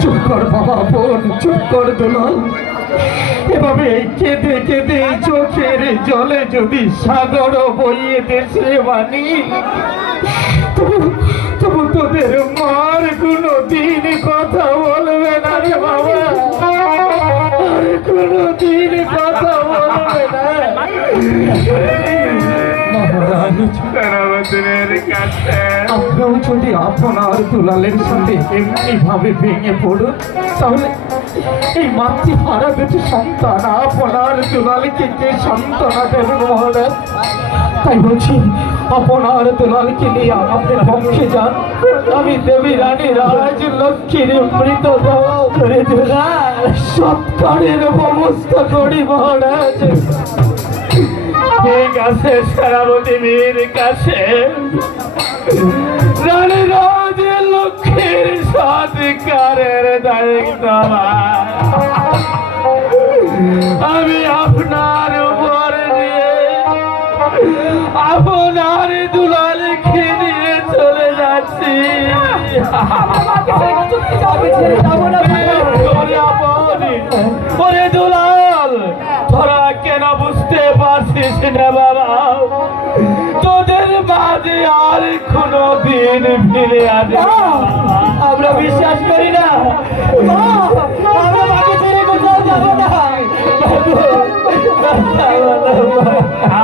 চুপ কর বাবা, বোন চুপ কর দুলাল। এভাবে কেঁদে কেঁদে চোখের জলে যদি সাগর বইয়ে দেশে বানি, তবু তোদের মার কোনো দিন কথা বলবে না রে বাবা, আর কোনো দিন কথা বলবে না। আপনাও যদি আপনার দুলালের সাথে এমনি ভাবে ভেঙে পড়ুন, তাহলে এই মাতৃহারা দুটি সন্তান আপনার দুলালকে কে সান্ত্বনা দেবেন মহারাজ? তাই বলছি, আপনার দুলালকে নিয়ে আমাদের পক্ষে যান। আমি দেবী রানী রাজ লক্ষ্মীর মৃতদেহ করে সৎকারের ব্যবস্থা করি মহারাজ। ঠিক আছে, সেনাপতি মীর কাছে রানী রাজ লক্ষ্মীর সৎকারের দায়িত্ব আমি আপনার উপর দিয়ে আপনার দুলালকে নিয়ে চলে যাচ্ছি। ওরে দুলাল, তোরা কেন বুঝতে পারছিস না বাবা? তোদের মাঝে আর কোনো দিন ফিরে আসবে আমরা বিশ্বাস করি না।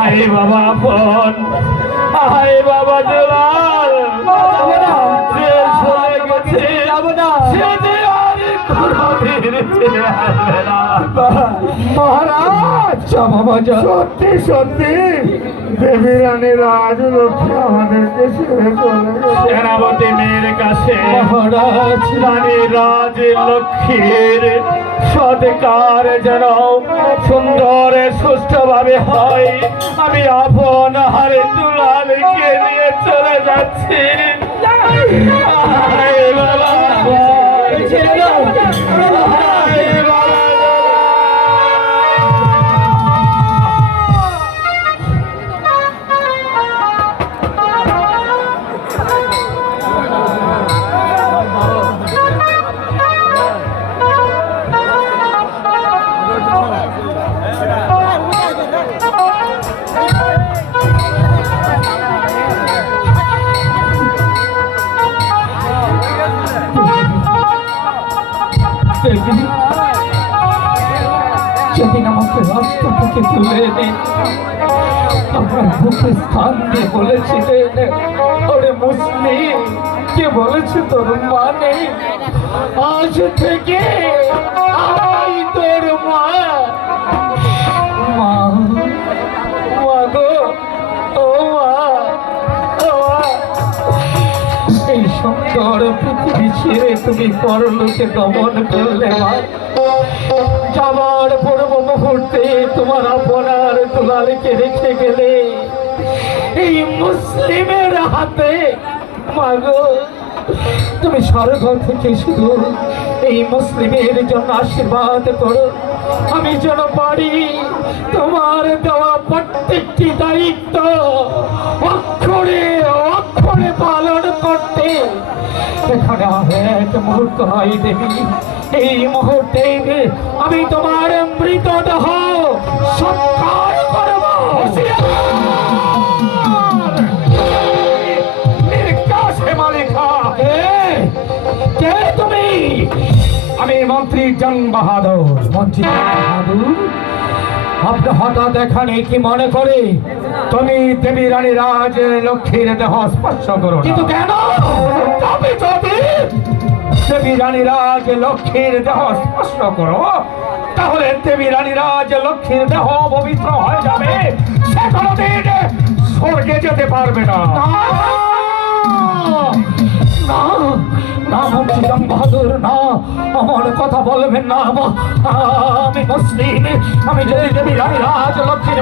আয় বাবা বোন, আয় বাবা দুলাল, যে চলে গেছে সে যে আর কোনদিন ফিরে আসবে না। মহারাজ, সত্যি সত্যি দেবী রানী রাজ লক্ষ্মী আমাদেরকে সেনাপতি মীর কাছে মহারাজ রানী রাজ লক্ষ্মীর সৎকার যেন সুন্দর সুষ্ঠুভাবে হয়, আমি আপন হারে দুলালকে নিয়ে চলে যাচ্ছি। যেদিন আমাকে রাস্তা থেকে তুলে এনে আপনার বুকে স্থান দিয়ে বলেছিলেন, ওরে মুসলিম, কে বলেছে তোর মা নেই? আজ থেকে আমি তোর মা। মা, মা গো, ও মা, ও মা, এই সুন্দর পৃথিবী ছেড়ে তুমি পরলোকে গমন করলে মা। যাবার পূর্ব মুহূর্তে তোমার আপনার দুলালকে রেখে গেলে এই মুসলিমের হাতে। মাগো, তুমি স্বর্গ থেকে শুধু এই মুসলিমের জন্য আশীর্বাদ করো, আমি যেন পারি তোমার দেওয়া প্রত্যেকটি দায়িত্ব অক্ষরে অক্ষরে পালন করতে। এখানে এক মুহূর্ত হয় দেবী, এই মুহূর্তে আমি তোমার মৃতদেহ সৎকার করব। কে তুমি? আমি মন্ত্রী জং বাহাদুর। মন্ত্রী বাহাদুর, আপনি হঠাৎ এখানে কি মনে করে তুমি দেবী রানী রাজ লক্ষ্মীর দেহ স্পর্শ করো? কিন্তু কেন? তবে যদি দেবী রানী রাজ লক্ষ্মীর দেহ স্পর্শ করো, তাহলে দেবী রানী রাজ লক্ষ্মীর দেহ পবিত্র হয়ে যাবে, সে কোনোদিন স্বর্গে যেতে পারবে না। না না মন্ত্রী জং বাহাদুর, না, আমার কথা বলবেন না। আমি মুসলিম, আমি যদি দেবী রানী রাজ লক্ষ্মীর